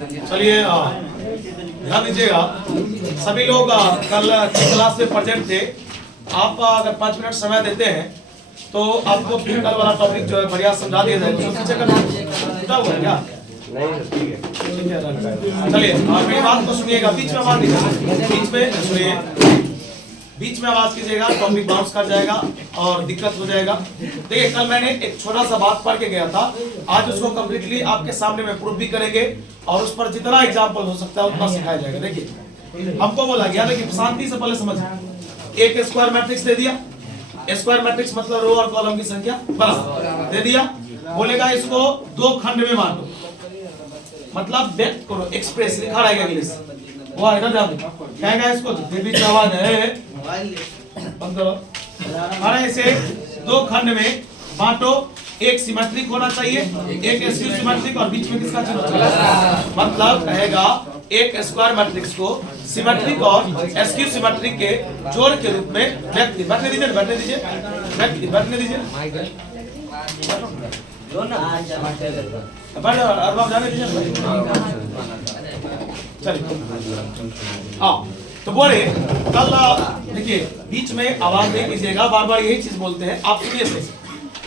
चलिए ध्यान दीजिएगा सभी लोग। कल क्लास में प्रेजेंट थे। आप अगर 5 मिनट समय देते हैं तो आपको फिर कल वाला टॉपिक जो है बढ़िया समझा दिया जाएगा। क्या ठीक है, चलिए मेरी बात को सुनिएगा। बीच में आवाज सुनिए, बीच में आवाज कीजिएगा, टॉपिक बाउंस कर जाएगा और दिक्कत हो जाएगा। देखिए कल मैंने एक छोटा सा बात पढ़ के गया था, आज उसको कंप्लीटली आपके सामने में प्रूफ भी करेंगे और उस पर जितना एग्जांपल हो सकता है उतना सिखाया जाएगा। देखिए हमको बोला गया, देखिए शांति से पहले समझिए। एक स्क्वायर मैट्रिक्स दे दिया, स्क्वायर मैट्रिक्स मतलब रो और कॉलम की संख्या बराबर दे दिया। बोलेगा इसको 2 खंड में बांटो, मतलब व्यक्त करो, एक्सप्रेस लिखा रहेगा इंग्लिश। वो इधर ध्यान दो, कहेगा इसको देवी की आवाज है बंद करो। अरे इसे 2 खंड में बांटो, एक सिमेट्रिक होना चाहिए, एक एस्क्यू सिमेट्रिक और बीच में किसका चिन्ह होगा। मतलब कहेगा एक स्क्वायर मैट्रिक्स को सिमेट्रिक और एस्क्यू सिमेट्रिक के जोड़ के रूप में व्यक्त। बैठने दीजिए, बैठने दीजिए, बैठने दीजिए। जाने दीजिए। चलिए हाँ, तो बोले कल देखिए बीच में आवाज नहीं कीजिएगा, बार बार यही चीज बोलते हैं। आप सुनिए सही,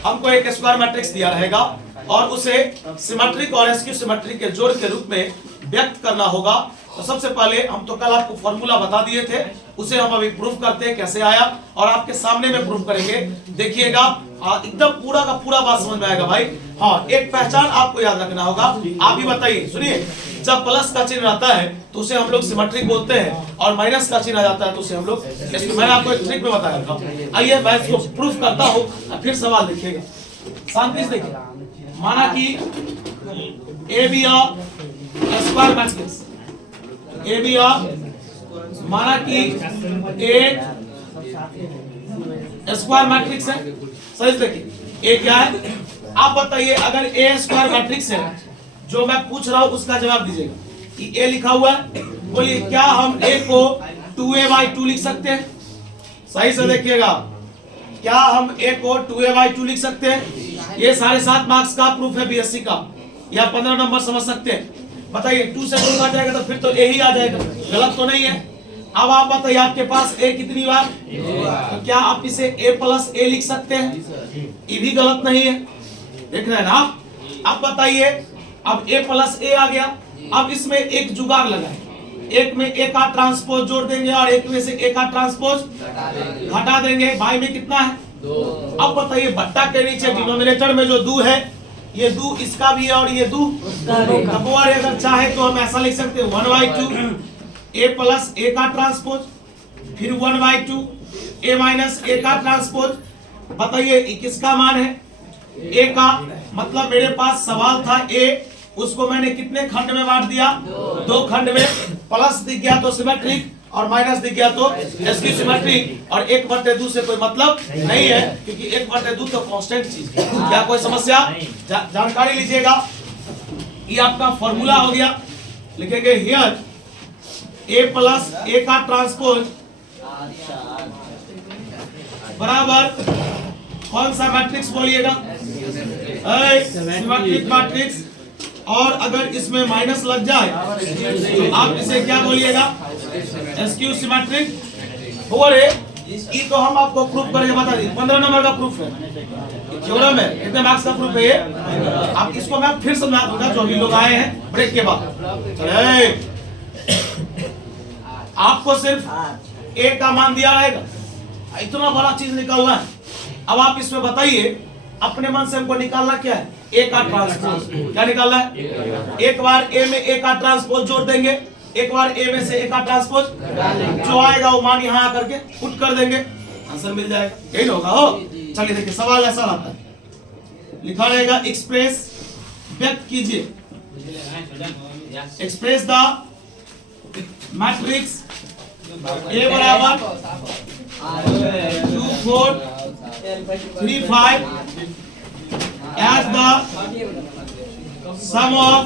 हमको एक स्क्वायर मैट्रिक्स दिया रहेगा और उसे सिमेट्रिक और एस्क्यू सिमेट्रिक के जोड़ के रूप में व्यक्त करना होगा। तो सबसे पहले हम तो कल आपको फॉर्मूला बता दिए थे, उसे हम अभी प्रूफ करते हैं कैसे आया और आपके सामने में प्रूफ करेंगे। देखिएगा एकदम पूरा का पूरा बात समझ में आएगा भाई। हाँ, एक पहचान आपको याद रखना होगा। आप ही बताइए, सुनिए, जब प्लस का चिन्ह आता है तो उसे हम लोग सिमेट्रिक बोलते हैं और माइनस का चिन्ह आ जाता है तो उसे हम लोग, मैंने आपको एक ट्रिक में बताया था। आइए मैं इसको प्रूफ करता हूँ, फिर सवाल देखिएगा, शांति से देखिए। माना कि A B square matrix, A B माना कि एक स्क्वायर मैट्रिक्स है। सही से देखिए, ए क्या है आप बताइए। अगर ए स्क्वायर मैट्रिक्स है, जो मैं पूछ रहा हूं उसका जवाब दीजिएगा कि ए लिखा हुआ है। बोलिए क्या हम ए को 2a/2 लिख सकते हैं? सही से देखिएगा, क्या हम ए को 2a/2 लिख सकते हैं? ये 7.5 मार्क्स का प्रूफ है बीएससी का, या 15 नंबर समझ सकते हैं। बताइए 2 से 2 आ जाएगा तो फिर तो ए ही आ जाएगा, गलत तो नहीं है। अब आप बताइए आपके पास ए कितनी बार, तो क्या आप इसे a प्लस ए लिख सकते हैं? ये भी गलत नहीं है, देख रहे हैं ना आप। अब बताइए, अब a प्लस ए आ गया, अब इसमें एक जुगाड़ लगाए, एक में ए का ट्रांसपोज जोड़ देंगे और एक में से ए का ट्रांसपोज घटा देंगे। भाई में कितना है? 2। अब बताइए बट्टा के नीचे डिनोमिनेटर में जो 2 है, ये 2 इसका भी है और ये 2 अगर चाहे तो हम ऐसा लिख सकते हैं 1/2 ए प्लस ए का ट्रांसपोज, फिर 1/2 ए माइनस ए का ट्रांसपोज। बताइए किसका मान है? ए का। मतलब मेरे पास सवाल था ए, उसको मैंने कितने खंड में बांट दिया? 2 खंड में। प्लस दिख गया तो सिमेट्रिक और माइनस दिख गया तो एस्क्यू सिमेट्रिक, और 1/2 से कोई मतलब नहीं है क्योंकि 1/2 तो कांस्टेंट चीज है। क्या कोई समस्या? जानकारी लीजिएगा, ये आपका फॉर्मूला हो गया। लिखेंगे हियर ए प्लस ए का ट्रांसपोज बराबर कौन सा मैट्रिक्स बोलिएगा? Symmetric matrix. और अगर इसमें माइनस लग जाए तो आप इसे क्या बोलिएगा? Askew symmetric. और ये तो हम आपको प्रूफ करके बता दी, 15 नंबर का प्रूफ है, थ्योरम है, कितने मार्क्स का प्रूफ है ये? आप इसको मैं फिर समझा दूंगा जो भी लोग आए हैं ब्रेक के बाद। चले, आपको सिर्फ ए का मान दिया रहेगा, इतना बड़ा चीज निकालना है। अब आप इसमें बताइए अपने मन से हमको निकालना क्या है? ए का ट्रांसपोज। क्या निकालना है? एक बार ए में ए का ट्रांसपोज जोड़ देंगे, एक बार ए में से ए का ट्रांसपोज, जो आएगा वो मान यहाँ आकर के पुट कर देंगे, आंसर मिल जाएगा। यही होगा हो। चलिए देखिए सवाल ऐसा आता है, लिखा रहेगा एक्सप्रेस, व्यक्त कीजिए, एक्सप्रेस द मैट्रिक्स ए बराबर 2 4 3 5 as the sum of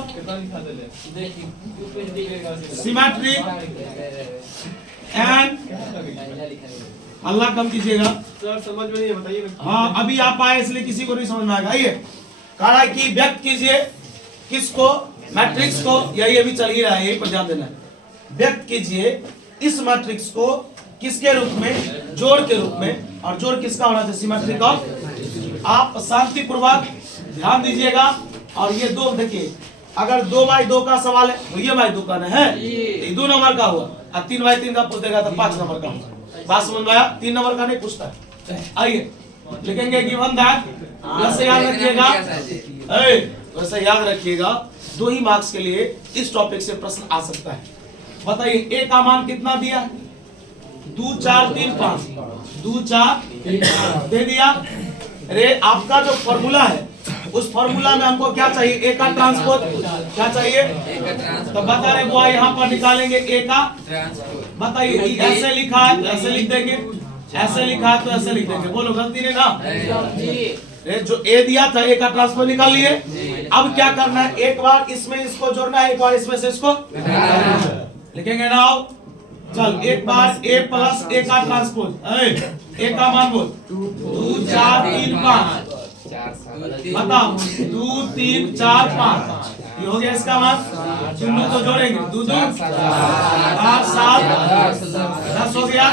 symmetric and अल्लाह कम कीजिएगा सर, समझ में नहीं है, बताइए। हाँ अभी आप आए इसलिए किसी को नहीं समझ में आएगा। आइए कहा कि व्यक्त कीजिए किसको? मैट्रिक्स को ये भी चल ही रहा है, यही पर ध्यान देना है। व्यक्त कीजिए इस मैट्रिक्स को किसके रूप में, जोड़ के रूप में। और जोड़ किसका होना चाहिए, सिमेट्रिक। और आप शांति पूर्वक ध्यान दीजिएगा। और ये दो देखिए, अगर 2x2 का सवाल है तो ये बाई 2 का है, ये 2 नंबर का हुआ। अब 3x3 का पूछेगा तो 5 नंबर का हुआ। बात समझ में आया? 3 नंबर का नहीं पूछता। आइए लिखेंगे गिवन दैट, वैसे याद रखिएगा, वैसे याद रखिएगा 2 ही मार्क्स के लिए इस टॉपिक से प्रश्न आ सकता है। बताइए ए का मान कितना दिया है, 2 4 3 5, 2 4 दे दिया। अरे आपका जो फॉर्मूला है उस फॉर्मूला में हमको क्या चाहिए, ए का ट्रांसपोज क्या चाहिए, तो बता रहे वो यहाँ पर निकालेंगे ए का। बताइए ऐसे लिखा है तो ऐसे लिख देंगे, ऐसे लिखा है तो ऐसे लिख देंगे। बोलो गलती नहीं ना? जो ए दिया था ए का ट्रांसपोज निकाल लिए। अब क्या करना है, एक बार इसमें इसको जोड़ना है, एक बार इसमें से इसको लिखेंगे ना। चल एक बार ए प्लस ए का ट्रांसपोज, ए का मान बोल 2 4 3 5, बताओ 2 3 4 5, ये हो गया इसका मान। दोनों को जोड़ेंगे 2 2 8 7 10 हो गया।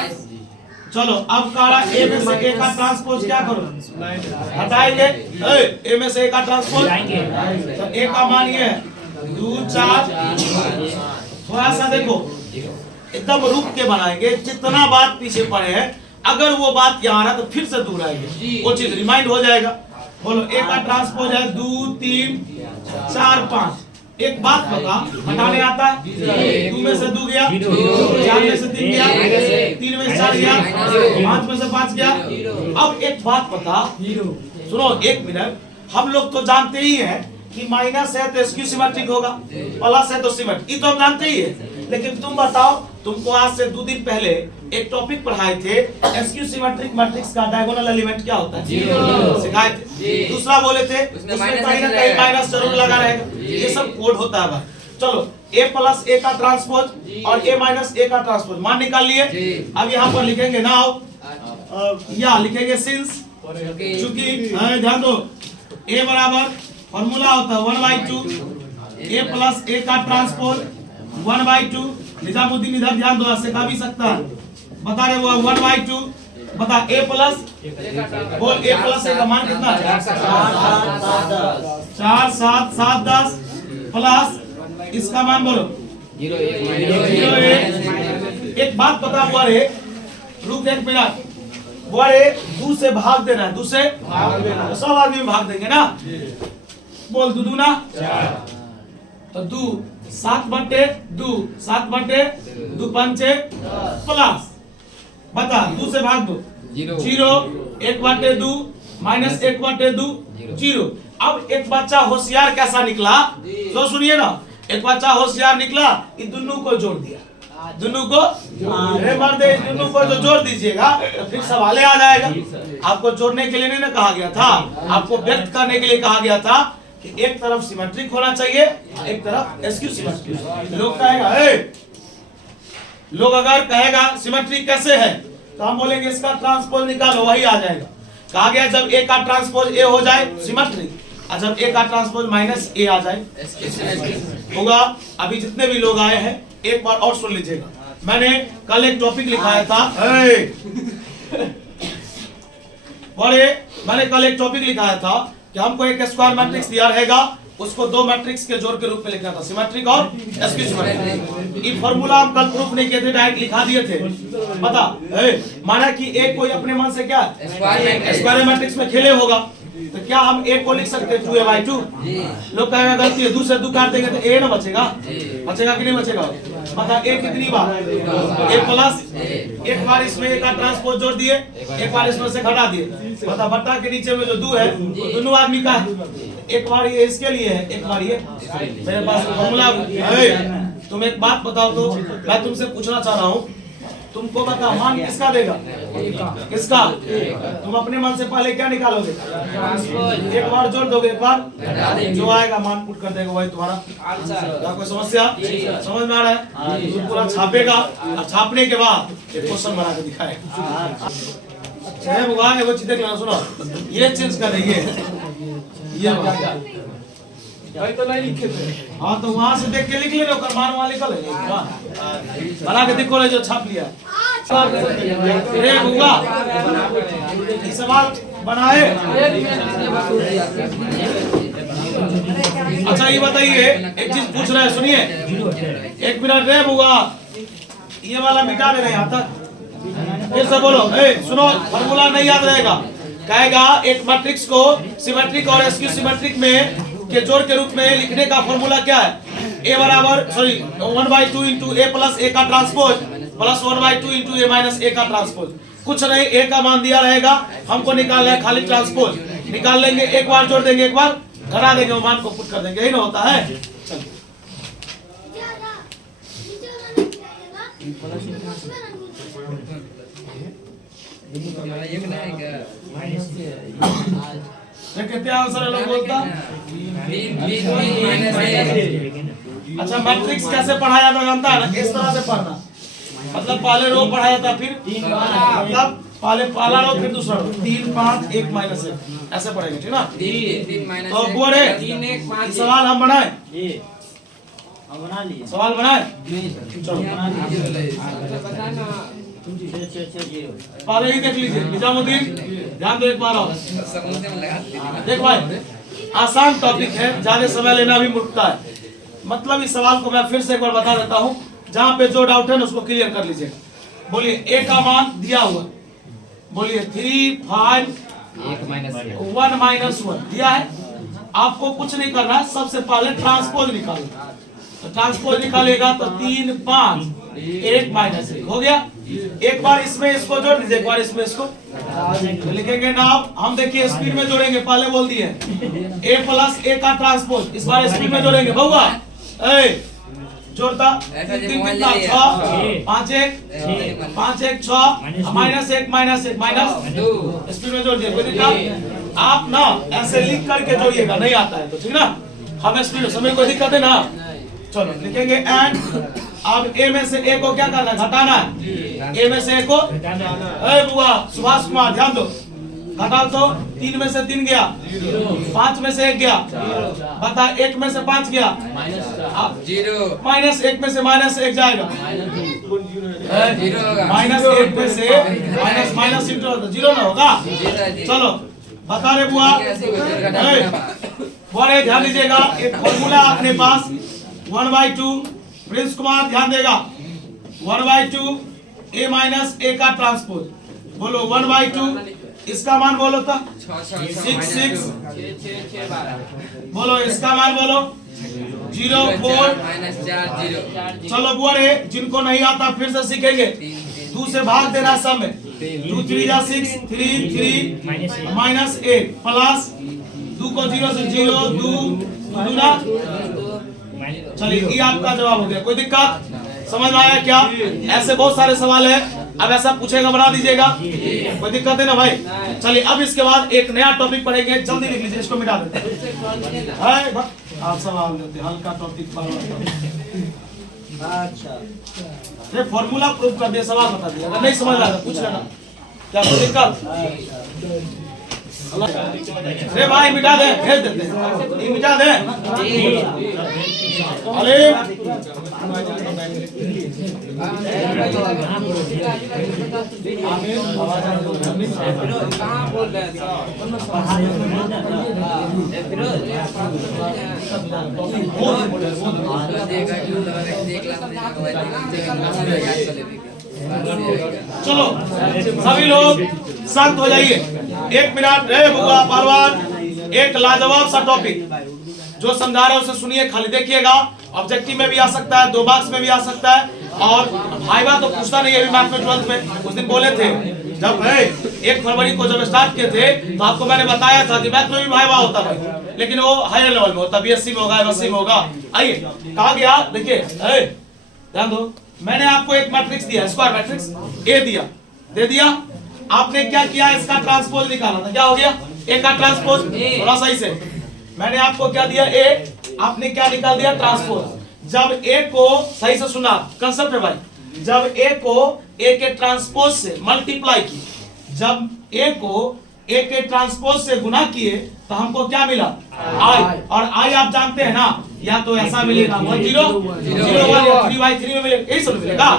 चलो अब कारा ए में से ए का ट्रांसपोज क्या करो, हटाएंगे। ए में से ए का ट्रांसपोज, तो ए का मान ये है 2 4। थोड़ा सा देखो एकदम रुक के बनाएंगे, जितना बात पीछे पड़े हैं अगर वो बात यहाँ आ रहा तो फिर से दूर आएंगे, वो चीज रिमाइंड हो जाएगा। बोलो ए का ट्रांसपोज है 2 3 4 5। एक बात बता, हटाने आता है, 2 में से 2 गया, 4 में से 3 गया, 3 में से 4 गया, 5 में से 5 गया। अब एक बात बता, सुनो 1 मिनट, हम लोग तो जानते ही हैं कि माइनस है तो एसक्यू सिमेट्रिक होगा, प्लस है तो सिमेट्रिक, ये तो हम जानते ही है। लेकिन तुम बताओ, तुमको आज से 2 दिन पहले एक टॉपिक पढ़ाए थे, एसक्यू सिमेट्रिक मैट्रिक्स का डायगोनल एलिमेंट क्या होता है, सिखाए थे। दूसरा बोले थे उसमें कहीं ना कहीं माइनस जरूर लगा रहेगा, ये सब कोड होता है भाई। चलो ए प्लस ए का ट्रांसपोज और ए माइनस ए का ट्रांसपोज मान निकाल लिए। अब यहाँ पर लिखेंगे नाउ, या लिखेंगे सिंस, चूंकि ध्यान दो ए बराबर फॉर्मूला होता है 1/2, ए प्लस ए का ट्रांसपोज 1/2। निजामुद्दीन इधर ध्यान दो, ऐसे का भी सकता है, बता रहे वो 1/2। बता ए प्लस, बोल ए प्लस ए का मान कितना है, 4 7 7 10 प्लस इसका मान बोलो 0 1। एक बात बता हुआ रे, रुक एक मिनट, वो रे 2 से भाग देना है, 2 से भाग देना, तो सब आदमी भाग देंगे ना। बोल 2 2 ना 4, तो 2 7/2, 7/2 5 प्लस, बता 2 से भाग दो 0, 1/2 माइनस 1/2 0। अब एक बच्चा होशियार कैसा निकला, तो सुनिए ना, एक बच्चा होशियार निकला, इन दोनों को जोड़ दिया, दोनों को दोनों को जो जोड़ दीजिएगा तो फिर सवाल आ जाएगा। आपको जोड़ने के लिए नहीं ना कहा गया था, आपको व्यक्त करने के लिए कहा गया था कि एक तरफ सिमेट्रिक होना चाहिए, एक तरफ एसक्यू सिमेट्रिक। लोग कहेगा लोग अगर कहेगा सिमेट्रिक कैसे है, तो हम बोलेंगे इसका ट्रांसपोज निकालो, वही आ जाएगा। कहा गया जब ए का ट्रांसपोज ए हो जाए सिमेट्रिक, और जब ए का ट्रांसपोज माइनस ए आ जाए होगा। अभी जितने भी लोग आए हैं एक बार और सुन लीजिएगा, मैंने कल एक टॉपिक लिखाया था, मैंने कल एक टॉपिक लिखाया था कि हमको एक स्क्वायर मैट्रिक्स दिया रहेगा, उसको 2 मैट्रिक्स के जोड़ के रूप में लिखना था, सिमेट्रिक और एसक्यू सिमेट्रिक। ये फार्मूला हम कल प्रूफ नहीं किए थे, डायरेक्ट लिखा दिए थे। बता माना कि एक कोई अपने मन से क्या स्क्वायर मैट्रिक्स में खेले होगा, तो क्या हम एक को लिख सकते हैं 2a/2? लोग कहेंगे गलती है, 2 से 2 काट देंगे तो ए ना बचेगा, बचेगा कि नहीं बचेगा? बता ए कितनी बार, ए प्लस, एक बार इसमें ए का ट्रांसपोज जोड़ दिए, एक बार इसमें से घटा दिए। बता बट्टा के नीचे में जो 2 है दोनों आदमी का है, एक बार ये इसके लिए है, एक बार ये मेरे पास फॉर्मूला। तुम एक बात बताओ, तो मैं तुमसे पूछना चाह रहा हूँ, तुमको बता मान किसका देगा, किसका? तुम अपने मन से पहले क्या निकालोगे, एक बार जोड़ दोगे, एक बार जो आएगा मान पुट कर देगा, वही तुम्हारा। क्या कोई समस्या समझ में आ रहा है? तुम पूरा छापेगा और छापने के बाद एक क्वेश्चन बना के दिखाएगा। वो चीजें सुनो, ये चेंज कर रही है, ये तो नहीं लिखे थे। हाँ तो वहाँ से देख के लिख ले लो, मान वहाँ लिखल है बना के देखो ले जो छाप लिया। रे होगा ये सवाल बनाए। अच्छा ये बताइए, एक चीज पूछ रहे हैं, सुनिए 1 मिनट। रे होगा ये वाला मिटा दे रहे यहाँ तक, फिर से बोलो। सुनो, फॉर्मूला नहीं याद रहेगा। कहेगा एक मैट्रिक्स को सिमेट्रिक और एसक्यू सिमेट्रिक में के जोड़ के रूप में लिखने का फॉर्मूला क्या है? ए बराबर 1/2 इंटू ए प्लस ए का ट्रांसपोज प्लस 1/2 इंटू ए माइनस ए का ट्रांसपोज। कुछ नहीं, ए का मान दिया रहेगा, हमको निकालना है खाली ट्रांसपोज। निकाल लेंगे, एक बार जोड़ देंगे, एक बार घटा देंगे, वो मान को पुट कर देंगे, यही ना होता है। चलिए कितने आंसर लोग बोलता? अच्छा मैट्रिक्स कैसे पढ़ाया जाता जानता है ना? इस तरह से पढ़ना, मतलब पहले रो पढ़ाया था, फिर मतलब पहले पहला रो फिर दूसरा रो, 3 5 1 माइनस 1 ऐसे पढ़ेंगे, ठीक ना? 3 माइनस तो बोले 3 1 5 सवाल हम बनाए, बना लिए सवाल बनाए। चलो पहले ही देख लीजिए, निजामुद्दीन ध्यान दो एक बार और देख भाई, आसान टॉपिक है, ज्यादा समय लेना भी मूर्खता है। मतलब इस सवाल को मैं फिर से एक बार बता देता हूँ, जहाँ पे जो डाउट है ना उसको क्लियर कर लीजिएगा। बोलिए ए का मान दिया हुआ, बोलिए 3 5 1 माइनस 1 दिया है। आपको कुछ नहीं करना है, सबसे पहले ट्रांसपोज निकालना। तो ट्रांसपोज निकालेगा तो 3 5 1 माइनस 1 हो गया। एक बार इसमें इसको जोड़ दीजिए, एक बार इसमें इसको तो लिखेंगे ना। हम देखिए स्पीड में जोड़ेंगे, पहले बोल दिए ए प्लस ए का ट्रांसपोज, इस बार स्पीड में जोड़ेंगे बउआ। जोड़ता 3 3 5 1 5 1 6 माइनस 1 माइनस 1 माइनस 2 स्पीड में जोड़ दिए, कोई दिक्कत? आप ना ऐसे लिख करके जोड़िएगा, नहीं आता है तो ठीक ना, हमें स्पीड समय कोई दिक्कत है ना। चलो लिखेंगे एंड अब ए में से ए को क्या करना है? घटाना है। ए में से ए को बुआ सुभाष कुमार ध्यान दो, घटाओ तो 3 में से 3 गया, 5 में से 1 गया, बता 1 में से 5 गया, माइनस 1 में से माइनस 1 जाएगा, माइनस 1 में से माइनस माइनस इंटू 0 ना होगा। चलो बता रहे बुआ, बोले ध्यान दीजिएगा, एक फॉर्मूला अपने पास 1/2, प्रिंस कुमार ध्यान देगा, 1/2 ए माइनस ए का ट्रांसपोज। बोलो 1/2 इसका मान बोलो था 6 6, बोलो इसका मान बोलो 0 4 चलो बुआरे, जिनको नहीं आता फिर से सीखेंगे, 2 से भाग देना सब में, 2 3 जा 6 3 3 माइनस 1 प्लस 2 को 0 से 0 2 दूना। चलिए ये आपका जवाब हो गया, कोई दिक्कत समझ में आया क्या? ऐसे बहुत सारे सवाल है, अब ऐसा पूछेगा बना दीजिएगा, कोई दिक्कत है ना भाई? चलिए अब इसके बाद एक नया टॉपिक पढ़ेंगे, जल्दी लिख लीजिए, इसको मिटा देते हैं। आप सवाल देते हल्का टॉपिक अच्छा फॉर्मूला प्रूफ कर दिया, सवाल बता दिया, अगर नहीं समझ आया पूछ लेना, क्या कोई दिक्कत? अरे भाई मिटा दे, भेज देते हैं, ये मिटा दे। अरे कहाँ बोल रहे चलो सभी लोग शांत हो जाइए, 1 मिनट रे बुआ पहलवान। एक लाजवाब सा टॉपिक जो समझा रहे हैं उसे सुनिए, खाली देखिएगा। ऑब्जेक्टिव में भी आ सकता है, 2 मार्क्स में भी आ सकता है, और भाईवा तो पूछता नहीं है अभी मैथ में 12th में। उस दिन बोले थे जब 1 फरवरी को जब स्टार्ट किए थे तो आपको मैंने बताया था कि मैथ में भी भाईवा होता है, लेकिन वो हायर लेवल में होता, बीएससी में होगा, एमएससी में होगा। आइए कहा गया, देखिए ध्यान दो, मैंने आपको एक मैट्रिक्स दिया, स्क्वायर मैट्रिक्स ए दिया, दे दिया। आपने क्या किया, इसका ट्रांसपोज निकाला था, क्या हो गया? ए का ट्रांसपोज। थोड़ा सही से, मैंने आपको क्या दिया ए, आपने क्या निकाल दिया? ट्रांसपोज। जब ए को सही से सुना, कंसेप्ट है भाई, जब ए को ए के ट्रांसपोज से मल्टीप्लाई की, जब ए को ए के ट्रांसपोज से गुना किए तो हमको क्या मिला आई, और आई आप जानते हैं ना, या तो ऐसा मिलेगा 1 0 0 1 या 3/3 में मिलेगा, यही सब मिलेगा।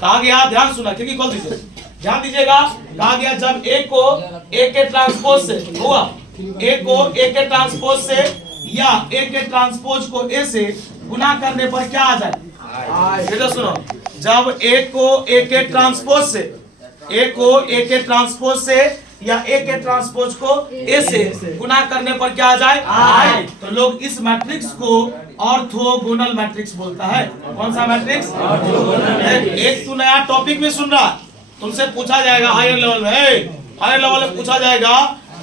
कहा गया, ध्यान सुना क्योंकि खोल दीजिए, ध्यान दीजिएगा। कहा गया जब ए को ए के ट्रांसपोज से हुआ, ए को ए के ट्रांसपोज से या ए के ट्रांसपोज को ए से गुना करने पर क्या आ जाए, ये तो सुनो, जब ए को ए के ट्रांसपोज से, ए को ए के ट्रांसपोज से या ए के ट्रांसपोज को ए से गुना करने पर क्या आ जाए आई, तो लोग इस मैट्रिक्स को ऑर्थोगोनल मैट्रिक्स बोलता है। कौन सा मैट्रिक्स? एक तू नया टॉपिक में सुन रहा, तुमसे पूछा जाएगा हायर लेवल में, हायर लेवल में पूछा जाएगा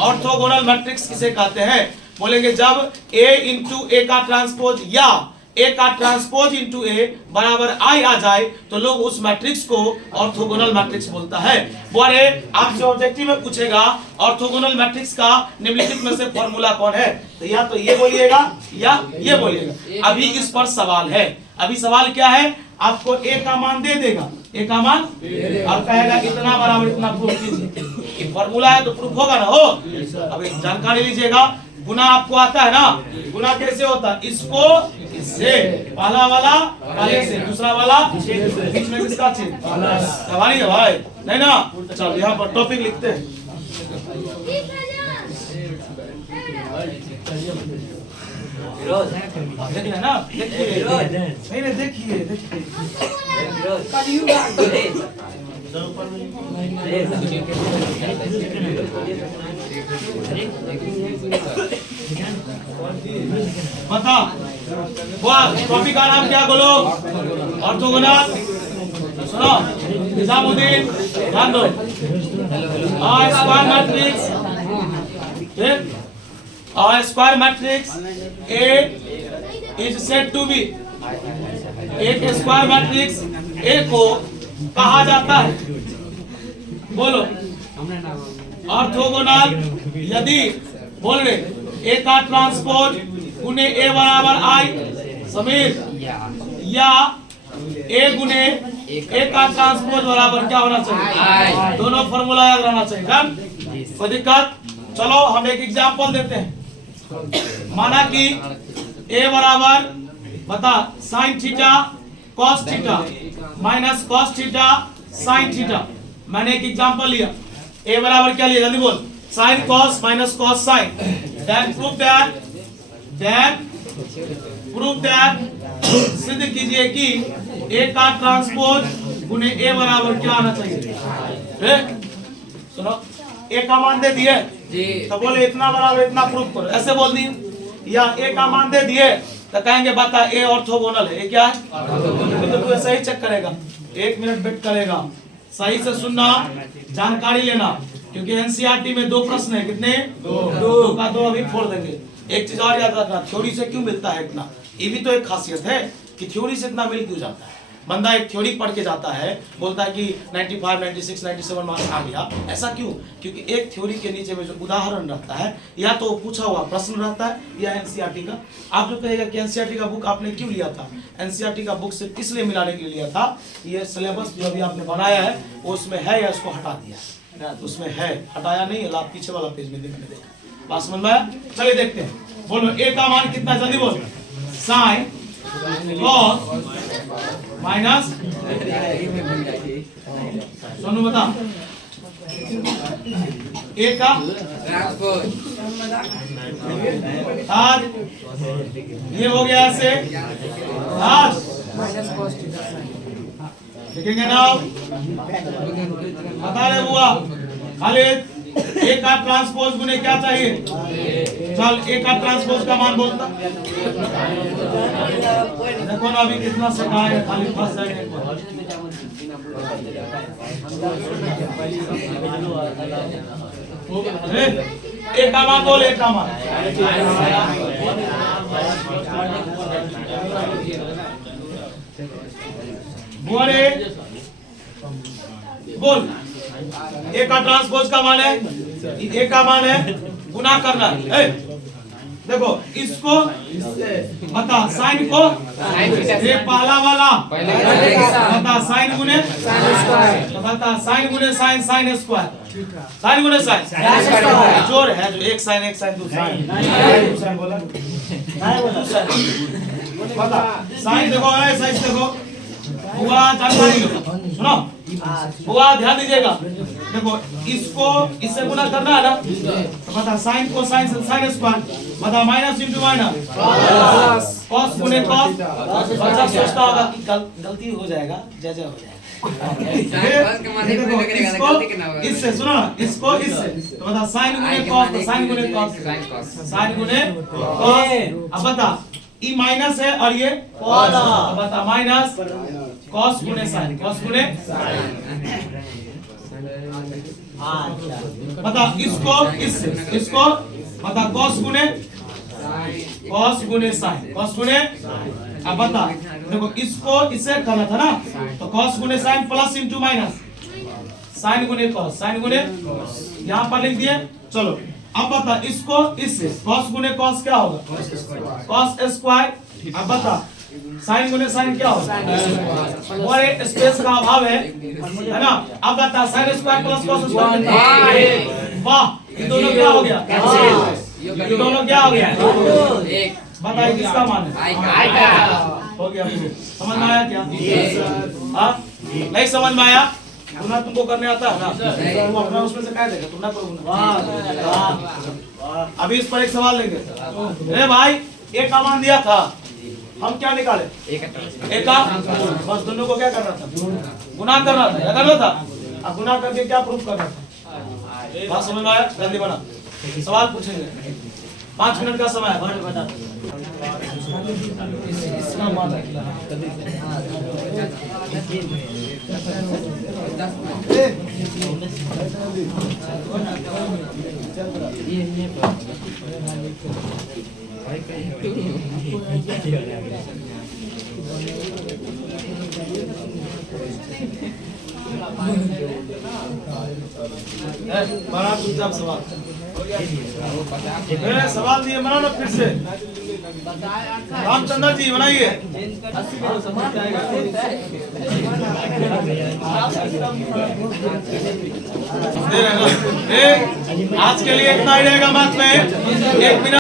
ऑर्थोगोनल मैट्रिक्स किसे कहते हैं। बोलेंगे जब ए इंटू ए का ट्रांसपोज या ए का ट्रांसपोज इंटू ए बराबर आई आ जाए तो लोग उस मैट्रिक्स को ऑर्थोगोनल मैट्रिक्स बोलता है। बोले आपसे ऑब्जेक्टिव में पूछेगा ऑर्थोगोनल मैट्रिक्स का निम्नलिखित में से फॉर्मूला कौन है, तो या तो ये बोलिएगा या ये बोलिएगा। अभी इस पर सवाल है, अभी सवाल क्या है, आपको ए का मान दे देगा, ए का मान, और कहेगा इतना बराबर इतना प्रूफ कीजिए, ये फॉर्मूला है तो प्रूफ होगा ना हो। अभी जानकारी लीजिएगा, गुना आपको आता है ना, गुना कैसे होता है, इसको इससे, पहला वाला पहले से, दूसरा वाला बीच में किसका छेद, सवाल है भाई, नहीं ना। चलो यहाँ पर टॉपिक लिखते हैं, देखिए ना, देखिए नहीं नहीं, देखिए देखिए बता टॉपिक का नाम क्या बोलो, ऑर्थोगोनल। सुनो निजामुद्दीन, ध्यान दो, square matrix, square matrix A is said to be, एक स्क्वायर मैट्रिक्स ए को कहा जाता है, बोलो ऑर्थोगोनल यदि, बोल रहे ए का ट्रांसपोज गुने ए बराबर आई, समीर, या ए गुने ए का ट्रांसपोज बराबर क्या होना चाहिए, दोनों फॉर्मूला याद रहना चाहिए। डन, कोई दिक्कत? चलो हम एक एग्जांपल देते हैं। माना कि ए बराबर बता sine theta cos theta minus cos theta sine theta. मैंने एक एग्जांपल लिया, ए बराबर क्या लिया, जल्दी बोल, sine cos minus cos sine. Then prove that सिद्ध कीजिए कि ए का ट्रांसपोज गुने ए बराबर क्या आना चाहिए। सुनो, ए का मान दे दिए तो बोले इतना बराबर इतना प्रूफ करो, ऐसे बोल दिए, या ए का मान दे दिए तो कहेंगे बता ए ऑर्थोगोनल है, ये क्या है, तो तू ऐसा ही चेक करेगा, 1 मिनट वेट करेगा, सही से सुनना, जानकारी लेना, क्योंकि एनसीईआरटी में 2 प्रश्न है, कितने, 2 का 2 अभी फोड़ देंगे। एक चीज और याद रखना, थ्योरी से क्यों मिलता है इतना, ये भी तो एक खासियत है कि थ्योरी से इतना मिल क्यों जाता है। बंदा एक थ्योरी पढ़ के जाता है, बोलता है कि 95, 96, 97 मार्क्स आ गया, ऐसा क्यों, क्योंकि एक थ्योरी के नीचे में जो उदाहरण रहता है, या तो पूछा हुआ प्रश्न रहता है, या एनसीईआरटी का। आप जो कहेगा कि एनसीईआरटी का बुक आपने क्यों लिया था, एनसीईआरटी का बुक सिर्फ इसलिए मिलाने के लिए लिया था, ये सिलेबस जो अभी आपने बनाया है वो उसमें है या उसको हटा दिया, उसमें है, हटाया नहीं है, आप पीछे वाला पेज में देखने देखा, बात समझ में आया। चलिए देखते हैं, बोलो ए का मान कितना, जल्दी बोल, साइन कॉस माइनस, सोनू बता, ए का आज ये हो गया ऐसे, आज लिखेंगे ना, बता रहे हुआ खालिद, ए का ट्रांसपोज गुने क्या चाहिए, चल ए का ट्रांसपोज का मान बोलता, देखो ना अभी कितना सका है, खाली फंस जाएंगे। ए का मान बोल, ए का मान, बोले बोल, ए का ट्रांसपोज का मान है, ए का मान है गुना करना है, देखो इसको बता साइन को ये पहला वाला बता साइन गुने बता साइन गुने साइन साइन स्क्वायर साइन गुने साइन जोड़ है जो एक साइन दो साइन बोला बता साइन देखो ऐसा देखो हुआ जानकारी लो सुनो हुआ ध्यान दीजिएगा देखो इसको इससे गुना करना है ना तो बता साइन को साइन साइन स्क्वायर बता माइनस इंटू माइनस कॉस गुने कॉस बच्चा सोचता होगा कि गलती हो जाएगा जैसे हो जाएगा इससे सुनो ना इसको इससे तो बता साइन गुने कॉस तो साइन गुने कॉस अब बता ई माइनस है और ये कॉस बता माइनस कॉस गुने साइन बता इसको इसको बता कॉस गुने साइन अब बता देखो इसको इससे करना था ना तो कॉस गुने sine plus into minus sine गुने यहाँ पर लिख दिए चलो अब बता इसको इससे कॉस गुने कॉस क्या होगा कॉस स्क्वायर अब बता साइन गुने साइन क्या होगा और स्पेस का अभाव है ना अब बता sine square plus cos square वाह ये दोनों क्या हो गया बताइए किसका मान है हो गया समझ में आया क्या नहीं समझ में आया गुना तुमको करने आता है ना तुम अपना उसमें से कह देगा तुम ना करो अभी इस पर एक सवाल लेंगे अरे भाई एक का मान दिया था हम क्या निकाले एक का बस दोनों को क्या करना था गुना करना था क्या करना था अब गुना करके क्या प्रूफ करना था बात समझ में आया जल्दी बना सवाल पूछेंगे 5 मिनट का समय है बड़ा चुपचाप सवाल दिए बना ना फिर से रामचंद्र जी बनाइए आज के लिए इतना ही रहेगा मैथ में 1 मिनट